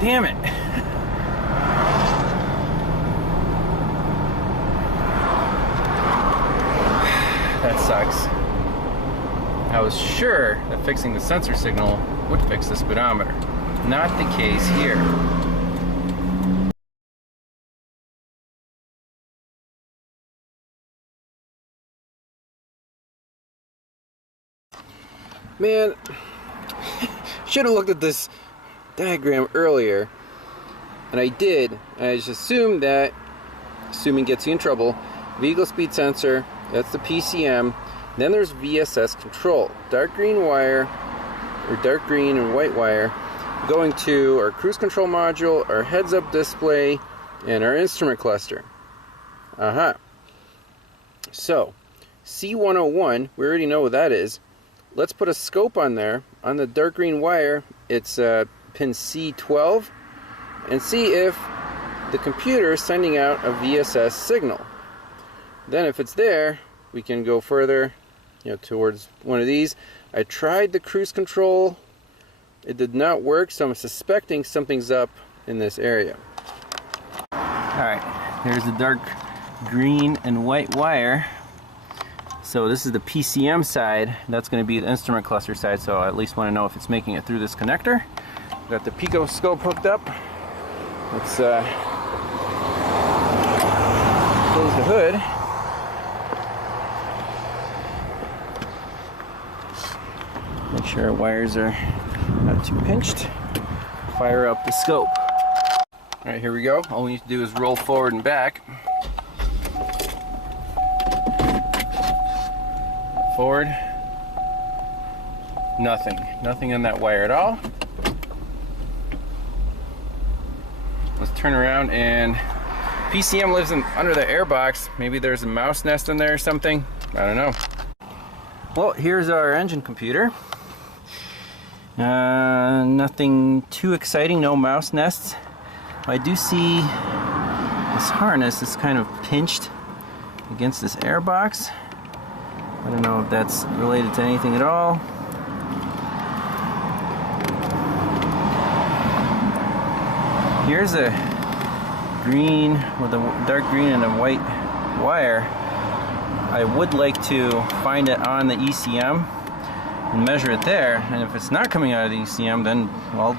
Damn it. That sucks. I was sure that fixing the sensor signal would fix the speedometer. Not the case here. Man, should have looked at this diagram earlier, and I did. I just assumed that, assuming gets you in trouble, vehicle speed sensor, that's the PCM. Then there's VSS control, dark green wire, or dark green and white wire, going to our cruise control module, our heads-up display, and our instrument cluster. So, C101, we already know what that is. Let's put a scope on there, on the dark green wire, it's pin C12, and see if the computer is sending out a VSS signal. Then if it's there, we can go further, towards one of these. I tried the cruise control, it did not work, so I'm suspecting something's up in this area. Alright, here's the dark green and white wire. So this is the PCM side, that's going to be the instrument cluster side, so I at least want to know if it's making it through this connector. Got the Pico scope hooked up. Let's close the hood. Make sure our wires are not too pinched. Fire up the scope. Alright, here we go. All we need to do is roll forward and back. Forward. Nothing on that wire at all. Let's turn around, and PCM lives under the airbox. Maybe there's a mouse nest in there or something. I don't know. Well, here's our engine computer. Nothing too exciting, no mouse nests. I do see this harness is kind of pinched against this airbox. I don't know if that's related to anything at all. Here's a green with a dark green and a white wire. I would like to find it on the ECM and measure it there, and if it's not coming out of the ECM, then, well,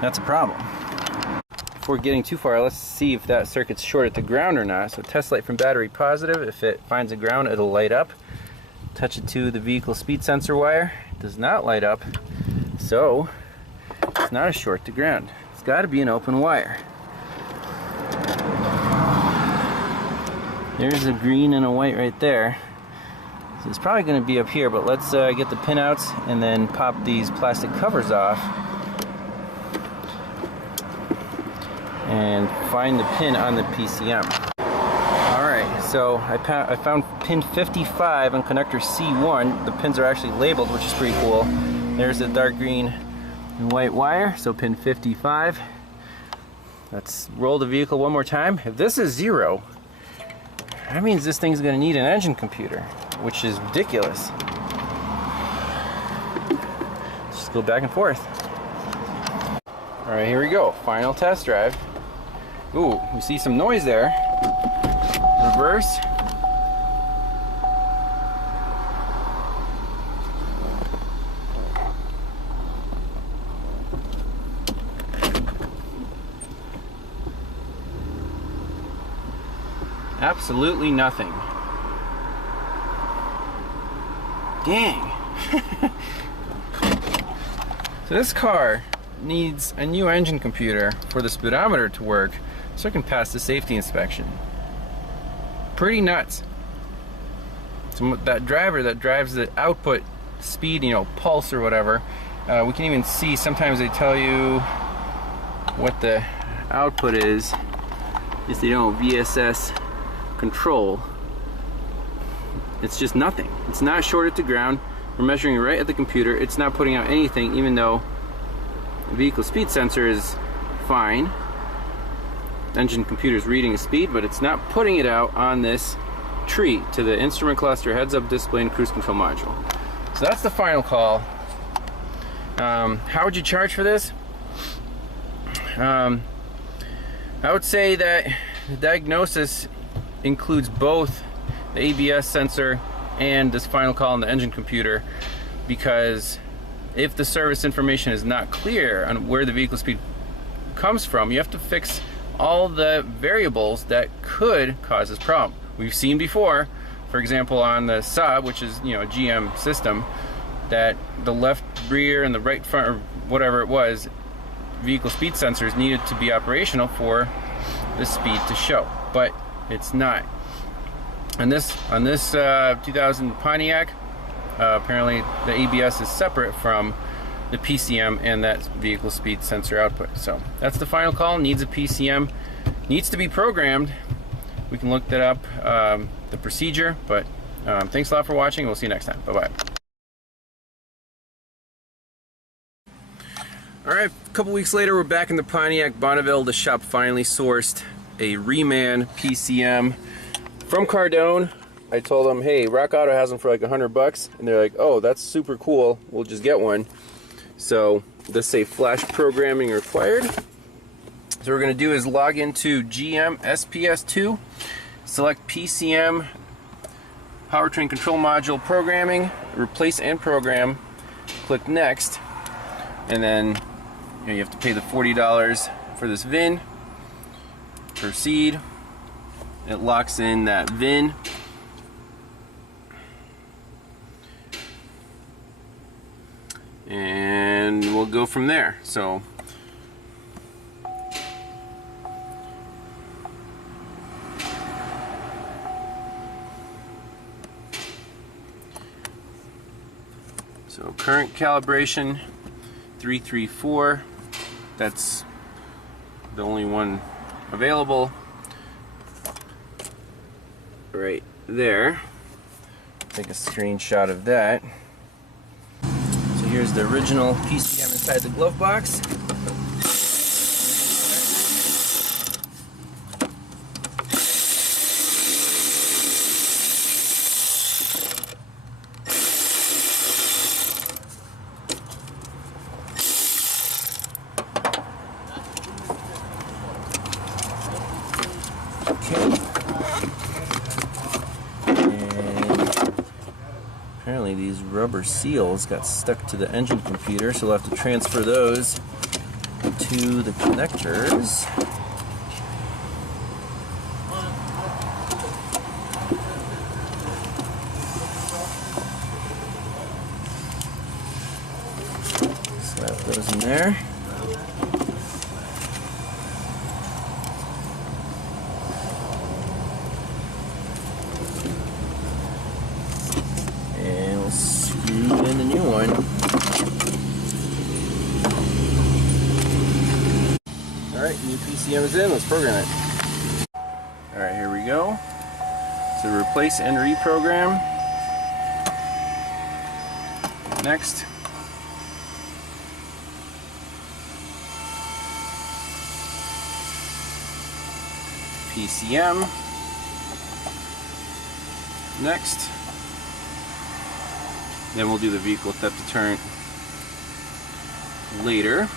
that's a problem. Before getting too far, let's see if that circuit's shorted to ground or not. So test light from battery positive. If it finds a ground, it'll light up. Touch it to the vehicle speed sensor wire. It does not light up, so it's not a short to ground. It's got to be an open wire. There's a green and a white right there. So it's probably going to be up here, but let's get the pinouts and then pop these plastic covers off and find the pin on the PCM. Alright, so I found pin 55 on connector C1. The pins are actually labeled, which is pretty cool. There's the dark green and white wire, so pin 55. Let's roll the vehicle one more time. If this is 0, that means this thing's going to need an engine computer, which is ridiculous. Just go back and forth. Alright, here we go. Final test drive. Ooh, we see some noise there. Reverse. Absolutely nothing. Dang. So this car needs a new engine computer for the speedometer to work so it can pass the safety inspection. Pretty nuts. So that driver that drives the output speed, pulse or whatever, we can even see sometimes they tell you what the output is VSS control. It's just nothing. It's not shorted to ground. We're measuring right at the computer. It's not putting out anything, even though the vehicle speed sensor is fine. The engine computer is reading the speed, but it's not putting it out on this tree to the instrument cluster, heads-up display, and cruise control module. So that's the final call. How would you charge for this? I would say that the diagnosis includes both the ABS sensor and this final call on the engine computer, because if the service information is not clear on where the vehicle speed comes from, you have to fix all the variables that could cause this problem. We've seen before, for example, on the Saab, which is, you know, a GM system, that the left rear and the right front, or whatever it was, vehicle speed sensors needed to be operational for the speed to show, but it's not. On this 2000 Pontiac, apparently the ABS is separate from the PCM and that vehicle speed sensor output. So that's the final call. Needs a PCM, needs to be programmed. We can look that up, the procedure, but thanks a lot for watching. We'll see you next time. Bye-bye. Alright, a couple weeks later, we're back in the Pontiac Bonneville. The shop finally sourced a reman PCM from Cardone. I told them, hey, Rock Auto has them for like $100, and they're like, oh, that's super cool, we'll just get one. So this say flash programming required. So what we're going to do is log into GM SPS2, select PCM powertrain control module programming, replace and program, click next, and then you have to pay the $40 for this VIN. Proceed. It locks in that VIN. And we'll go from there. So current calibration 334. That's the only one available right there. Take a screenshot of that. So here's the original PCM inside the glove box. Apparently these rubber seals got stuck to the engine computer, so we'll have to transfer those to the connectors. Slap those in there. In the new one. Alright, new PCM is in, let's program it. Alright, here we go. So replace and reprogram. Next. PCM. Next. Then we'll do the vehicle theft deterrent later.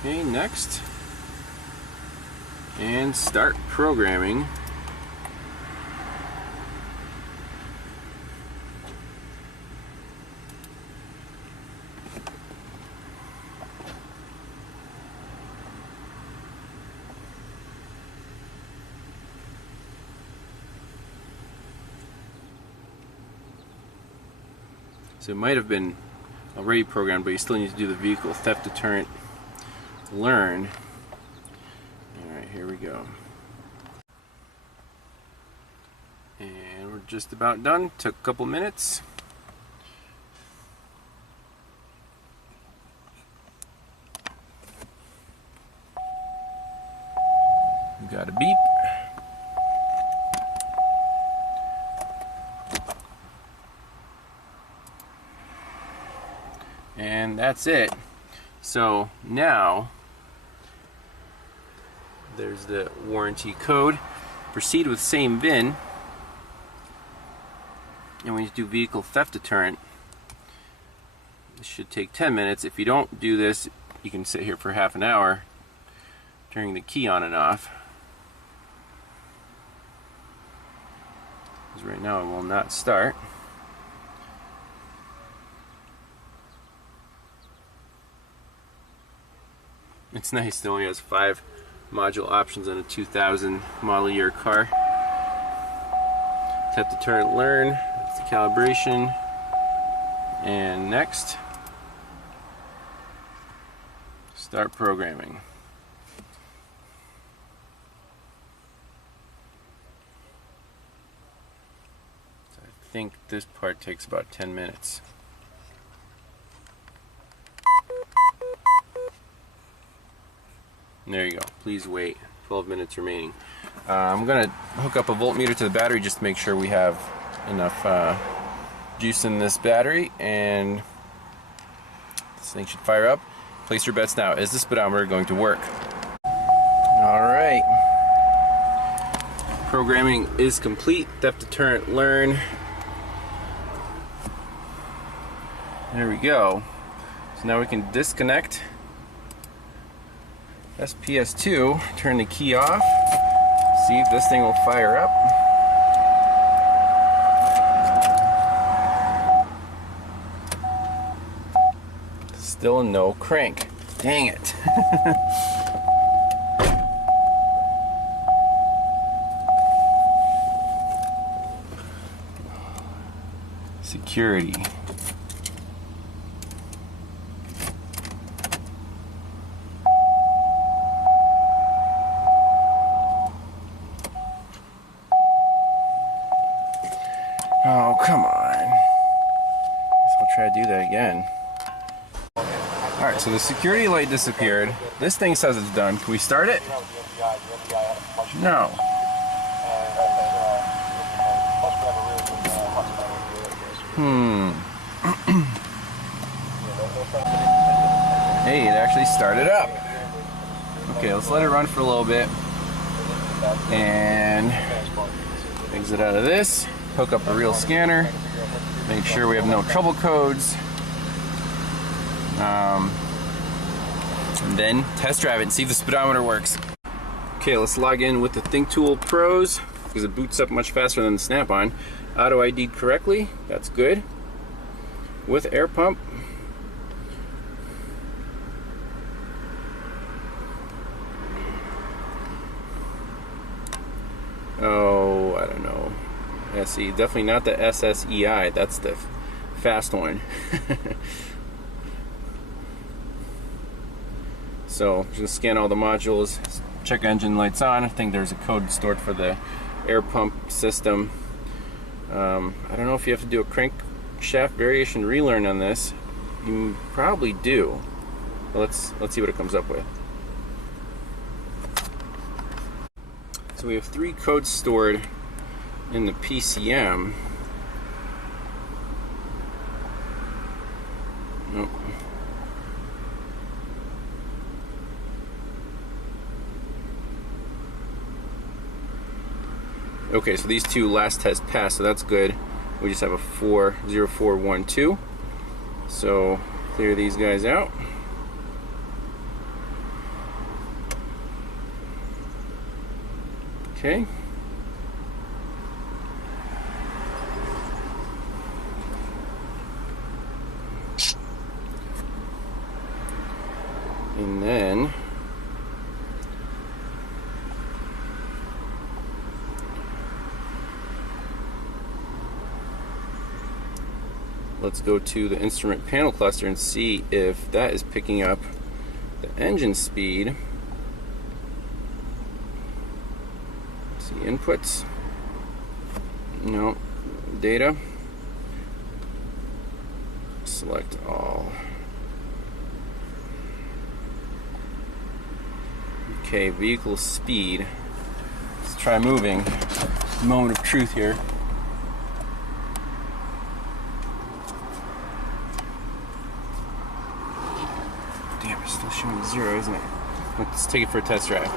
Okay, next. And start programming. So it might have been already programmed, but you still need to do the vehicle theft deterrent learn. Alright, here we go. And we're just about done. Took a couple minutes. We got a beep. And that's it. So now there's the warranty code. Proceed with same VIN, and we need to do vehicle theft deterrent. This should take 10 minutes. If you don't do this, you can sit here for half an hour, turning the key on and off. Because right now it will not start. It's nice, it only has 5 module options on a 2000 model year car. Tap deterrent learn, that's the calibration, and next, start programming. So I think this part takes about 10 minutes. There you go. Please wait. 12 minutes remaining. I'm going to hook up a voltmeter to the battery just to make sure we have enough juice in this battery, and this thing should fire up. Place your bets now. Is the speedometer going to work? Alright. Programming is complete. Depth deterrent learn. There we go. So now we can disconnect SPS2, turn the key off, see if this thing will fire up. Still no crank. Dang it. Security. Oh, come on. Guess we'll try to do that again. Alright, so the security light disappeared. This thing says it's done. Can we start it? No. Hey, it actually started up. Okay, let's let it run for a little bit. And exit out of this. Hook up a real scanner, make sure we have no trouble codes, and then test drive it and see if the speedometer works. Okay, let's log in with the THINKTOOL Pros because it boots up much faster than the Snap-on. Auto ID'd correctly, that's good. With air pump. Oh, I don't know. SE, definitely not the SSEI, that's the fast one. So, just scan all the modules, check engine lights on. I think there's a code stored for the air pump system. I don't know if you have to do a crankshaft variation relearn on this. You probably do. But let's see what it comes up with. So we have 3 codes stored in the PCM. Nope. Okay, so these 2 last tests passed, so that's good. We just have a 40412. So clear these guys out. Okay. And then let's go to the instrument panel cluster and see if that is picking up the engine speed. See inputs. No. Data. Select all. Okay, vehicle speed. Let's try moving. Moment of truth here. Damn, it's still showing 0, isn't it? Let's take it for a test drive.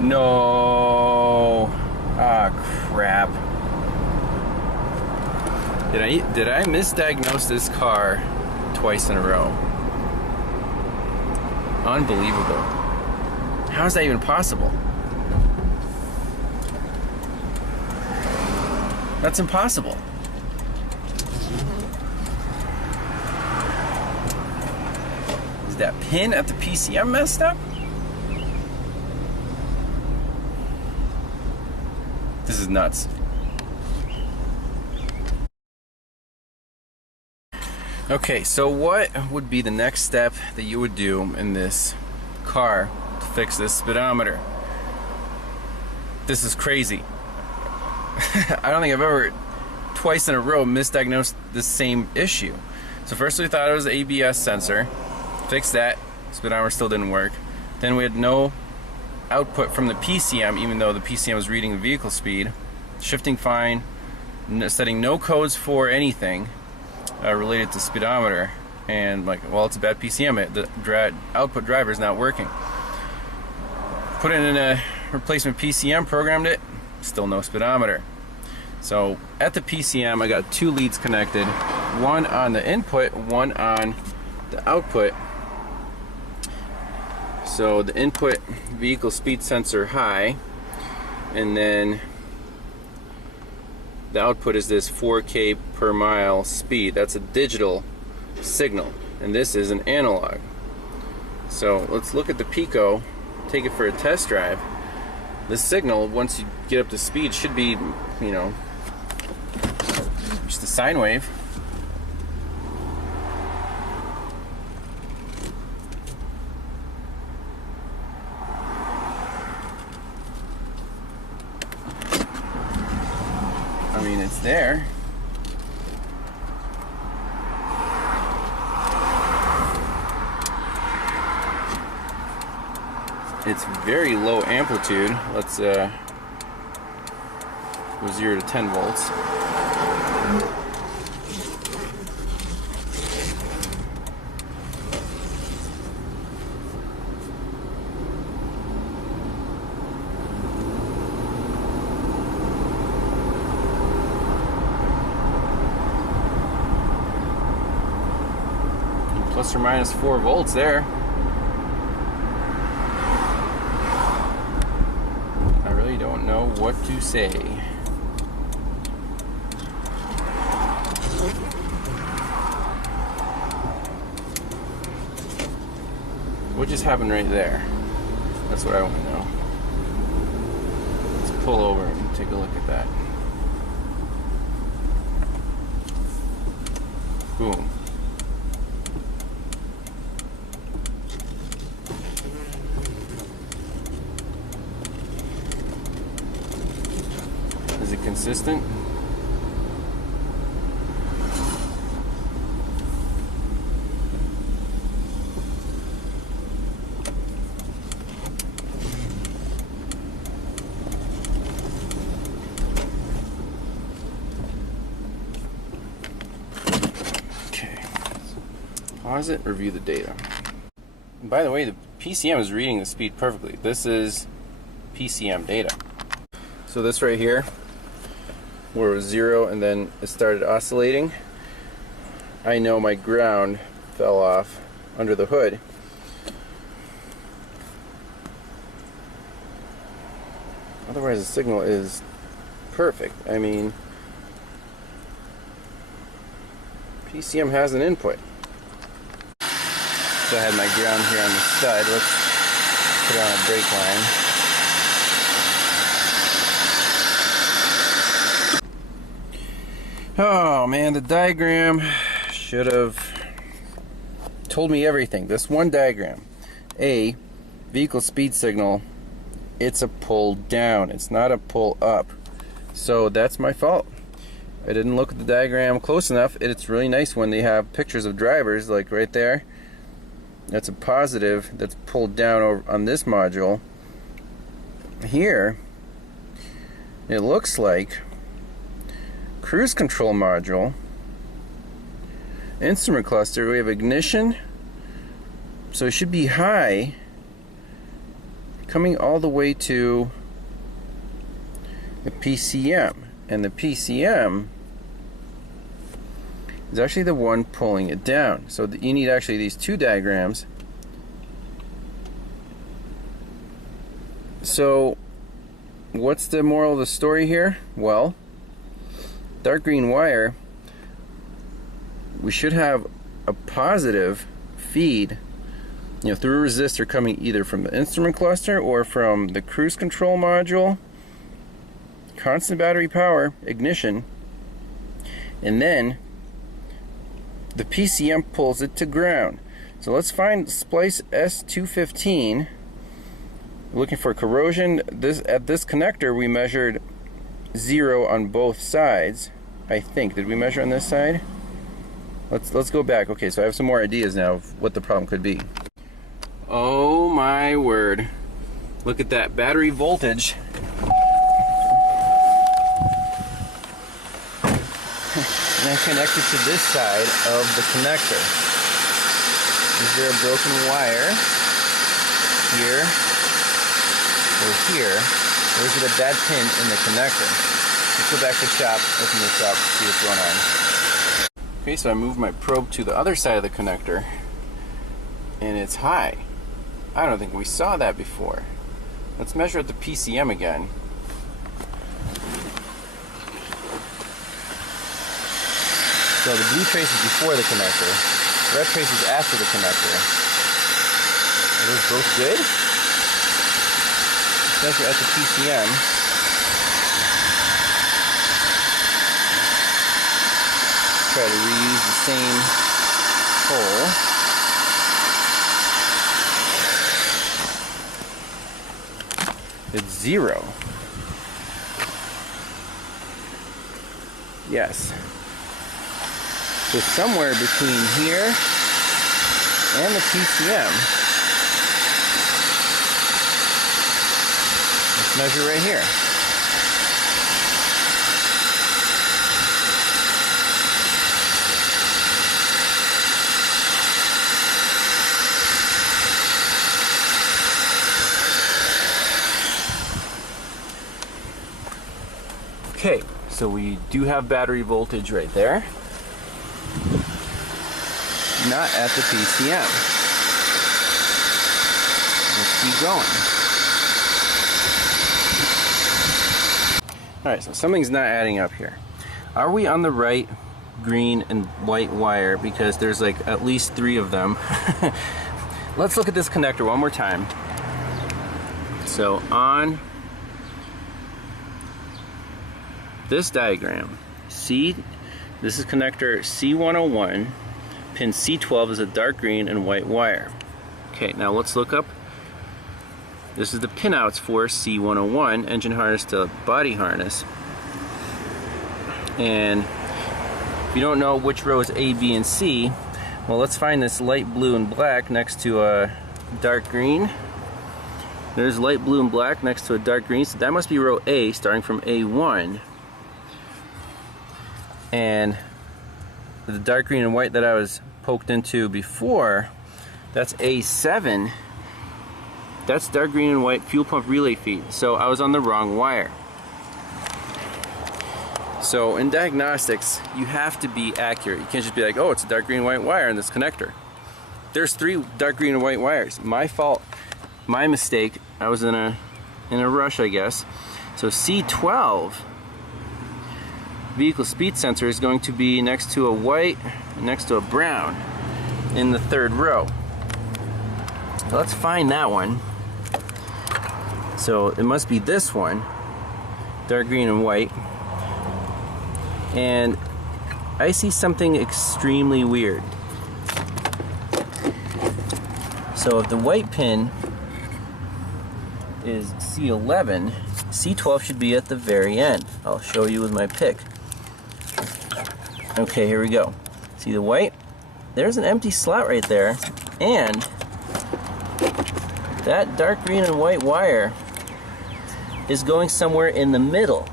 No. Ah, crap. Did I misdiagnose this car? twice in a row. Unbelievable. How is that even possible? That's impossible. Is that pin at the PCM messed up? This is nuts. Okay, so what would be the next step that you would do in this car to fix this speedometer? This is crazy. I don't think I've ever twice in a row misdiagnosed the same issue. So first we thought it was the ABS sensor. Fixed that. Speedometer still didn't work. Then we had no output from the PCM, even though the PCM was reading the vehicle speed. Shifting fine. Setting no codes for anything related to speedometer. And like, well, it's a bad PCM. The output driver is not working. Put it in a replacement PCM, programmed it. Still no speedometer. So at the PCM I got two leads connected, one on the input, one on the output. So the input vehicle speed sensor high, and then the output is this 4K per mile speed. That's a digital signal, and this is an analog. So let's look at the Pico, take it for a test drive. The signal, once you get up to speed, should be, you know, just a sine wave. I mean, it's there. It's very low amplitude. Let's go 0 to 10 volts. Plus or minus 4 volts there. Don't know what to say. What just happened right there? That's what I want to know. Let's pull over and take a look at that. Boom. Is it consistent? Okay. Pause it, review the data. And by the way, the PCM is reading the speed perfectly. This is PCM data. So this right here, where it was 0 and then it started oscillating, I know my ground fell off under the hood. Otherwise the signal is perfect. I mean, PCM has an input. So I had my ground here on the stud. Let's put it on a brake line. Oh man, the diagram should have told me everything. This one diagram, A, vehicle speed signal, it's a pull down, it's not a pull up. So that's my fault. I didn't look at the diagram close enough. It's really nice when they have pictures of drivers, like right there. That's a positive that's pulled down over on this module. Here, it looks like cruise control module, instrument cluster, we have ignition, so it should be high, coming all the way to the PCM, and the PCM is actually the one pulling it down. So you need actually these two diagrams. So what's the moral of the story here? Well, dark green wire, we should have a positive feed, through a resistor coming either from the instrument cluster or from the cruise control module, constant battery power, ignition, and then the PCM pulls it to ground. So let's find splice S215. We're looking for corrosion. At this connector we measured 0 on both sides, I think. Did we measure on this side? Let's go back. Okay, so I have some more ideas now of what the problem could be. Oh my word. Look at that battery voltage. And I connected to this side of the connector. Is there a broken wire here or here? Or is it a bad pin in the connector? Let's go back to the shop, open this up, see what's going on. Okay, so I moved my probe to the other side of the connector, and it's high. I don't think we saw that before. Let's measure at the PCM again. So the blue trace is before the connector, the red trace is after the connector. Are those both good? Let's measure at the PCM. Try to reuse the same hole. It's 0. Yes. So somewhere between here and the PCM, let's measure right here. Okay, so we do have battery voltage right there. Not at the PCM. Let's keep going. Alright, so something's not adding up here. Are we on the right green and white wire? Because there's like at least 3 of them. Let's look at this connector one more time. So on this diagram, see, this is connector C101. Pin C12 is a dark green and white wire. Okay, now let's look up. This is the pinouts for C101, engine harness to body harness. And if you don't know which row is A, B, and C, well, let's find this light blue and black next to a dark green. There's light blue and black next to a dark green, so that must be row A, starting from A1. And the dark green and white that I was poked into before, that's A7. That's dark green and white fuel pump relay feed. So I was on the wrong wire. So in diagnostics, you have to be accurate. You can't just be like, oh, it's a dark green and white wire in this connector. There's 3 dark green and white wires. My fault, my mistake. I was in a rush, I guess. So C12 vehicle speed sensor is going to be next to a white and next to a brown in the 3rd row. So let's find that one. So it must be this one, dark green and white. And I see something extremely weird. So if the white pin is C11, C12 should be at the very end. I'll show you with my pick. Okay, here we go. See the white? There's an empty slot right there, and that dark green and white wire is going somewhere in the middle.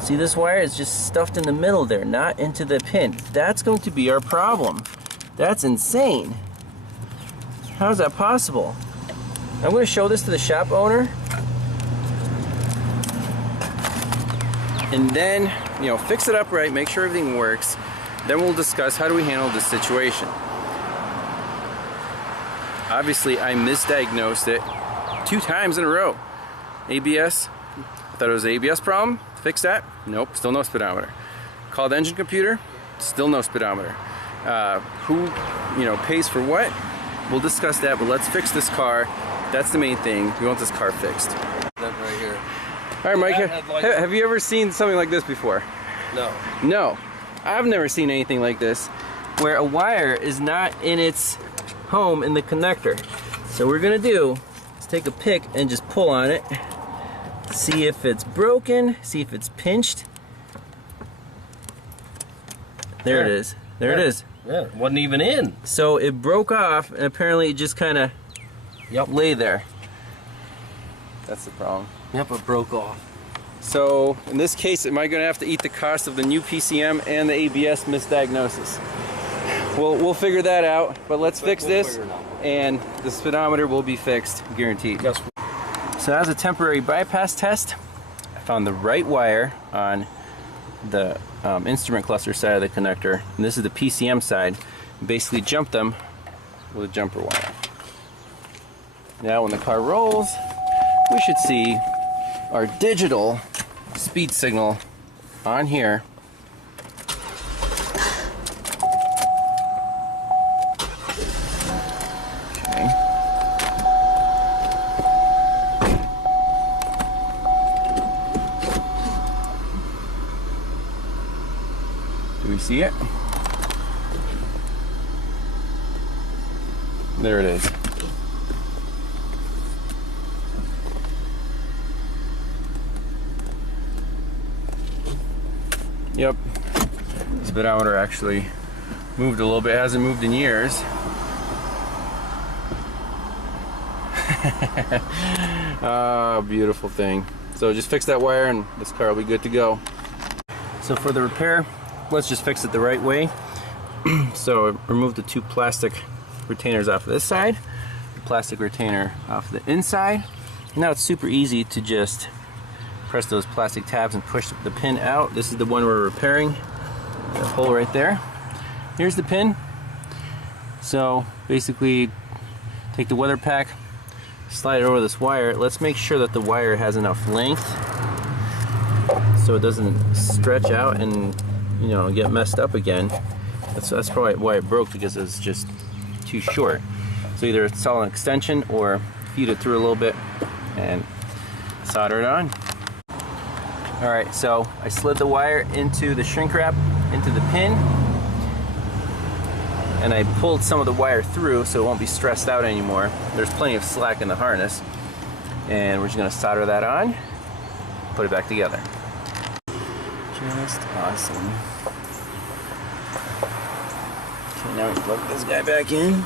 See, this wire is just stuffed in the middle there, not into the pin. That's going to be our problem. That's insane. How is that possible? I'm going to show this to the shop owner, and then, fix it up right, make sure everything works. Then we'll discuss how do we handle this situation. Obviously, I misdiagnosed it 2 times in a row. ABS, I thought it was an ABS problem. Fix that? Nope, still no speedometer. Called engine computer, still no speedometer. Who, pays for what? We'll discuss that, but let's fix this car. That's the main thing. We want this car fixed. That right here. All right, Mike, have you ever seen something like this before? No. No, I've never seen anything like this, where a wire is not in its home in the connector. So what we're gonna do is take a pick and just pull on it, see if it's broken, see if it's pinched. There it is. There it is. Yeah, it wasn't even in. So it broke off, and apparently it just kind of lay there. That's the problem. Yep, it broke off. So in this case, am I going to have to eat the cost of the new PCM and the ABS misdiagnosis? We'll figure that out, but let's fix this, and the speedometer will be fixed, guaranteed. Yes. So as a temporary bypass test, I found the right wire on the instrument cluster side of the connector, and this is the PCM side. Basically jumped them with a jumper wire. Now when the car rolls, we should see our digital speed signal on here. Okay. Do we see it? There it is. Yep, the speedometer actually moved a little bit. It hasn't moved in years. Ah, beautiful thing. So just fix that wire and this car will be good to go. So for the repair, let's just fix it the right way. So remove the 2 plastic retainers off of this side, the plastic retainer off the inside. Now it's super easy to just press those plastic tabs and push the pin out. This is the one we're repairing, that hole right there. Here's the pin. So basically take the weather pack, slide it over this wire. Let's make sure that the wire has enough length so it doesn't stretch out and get messed up again. That's probably why it broke, because it's just too short. So either install an extension or feed it through a little bit and solder it on. Alright, so I slid the wire into the shrink wrap, into the pin, and I pulled some of the wire through so it won't be stressed out anymore. There's plenty of slack in the harness, and we're just going to solder that on, put it back together. Just awesome. Okay, now we plug this guy back in.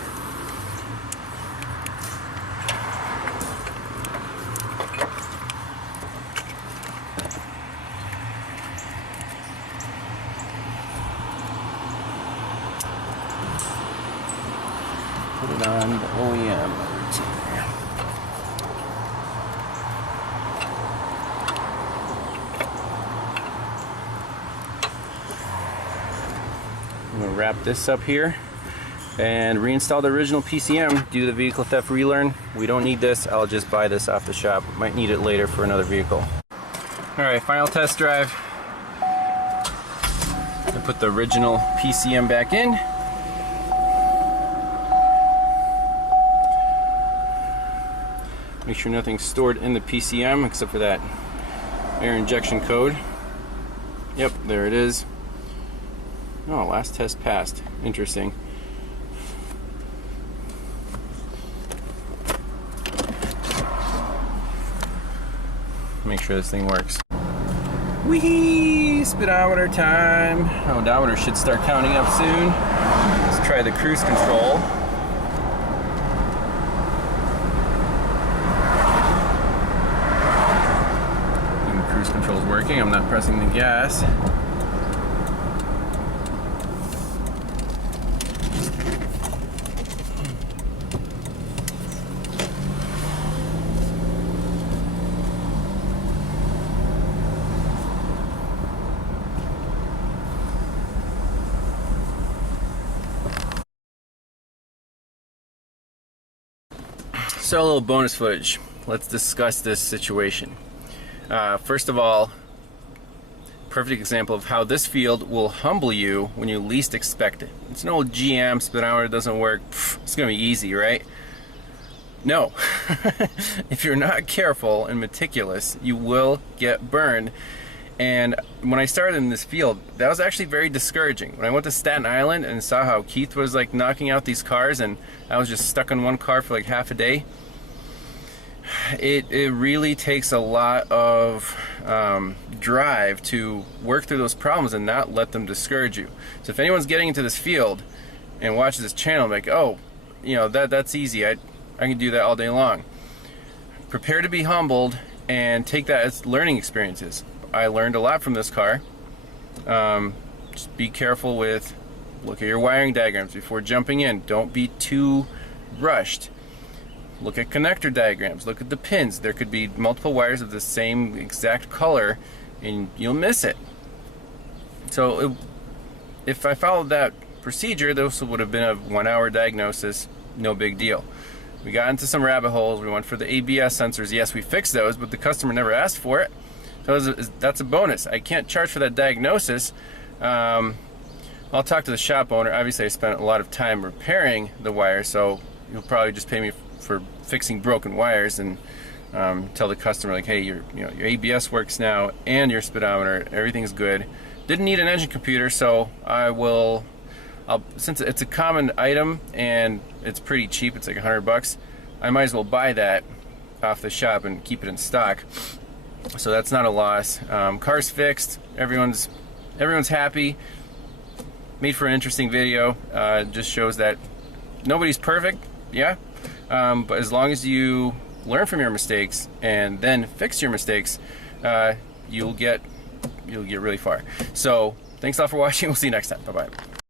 Put it on the OEM retainer. I'm going to wrap this up here and reinstall the original PCM, do the vehicle theft relearn. We don't need this. I'll just buy this off the shop. Might need it later for another vehicle. Alright, final test drive. I put the original PCM back in. Make sure nothing's stored in the PCM except for that air injection code. Yep, there it is. Oh, last test passed. Interesting. Make sure this thing works. Whee! Speedometer time. Odometer should start counting up soon. Let's try the cruise control. Cruise control is working. I'm not pressing the gas. So a little bonus footage. Let's discuss this situation. First of all, perfect example of how this field will humble you when you least expect it. It's an old GM speedometer, doesn't work. It's gonna be easy, right? No. If you're not careful and meticulous, you will get burned. And when I started in this field, that was actually very discouraging. When I went to Staten Island and saw how Keith was like knocking out these cars and I was just stuck in one car for like half a day, it really takes a lot of drive to work through those problems and not let them discourage you. So if anyone's getting into this field and watches this channel, like, oh, you know, that's easy, I can do that all day long. Prepare to be humbled and take that as learning experiences. I learned a lot from this car. Just be careful with, look at your wiring diagrams before jumping in. Don't be too rushed. Look at connector diagrams, look at the pins. There could be multiple wires of the same exact color and you'll miss it. So if I followed that procedure, this would have been a 1-hour diagnosis, no big deal. We got into some rabbit holes, we went for the ABS sensors. Yes, we fixed those, but the customer never asked for it. So that's a bonus. I can't charge for that diagnosis. I'll talk to the shop owner. Obviously I spent a lot of time repairing the wire, so you'll probably just pay me for fixing broken wires and tell the customer like, hey, your ABS works now and your speedometer, everything's good. Didn't need an engine computer, so since it's a common item and it's pretty cheap, it's like $100, I might as well buy that off the shop and keep it in stock. So that's not a loss. Car's fixed, everyone's happy. Made for an interesting video. Just shows that nobody's perfect, yeah. But as long as you learn from your mistakes and then fix your mistakes, you'll get really far. So thanks a lot for watching. We'll see you next time. Bye bye.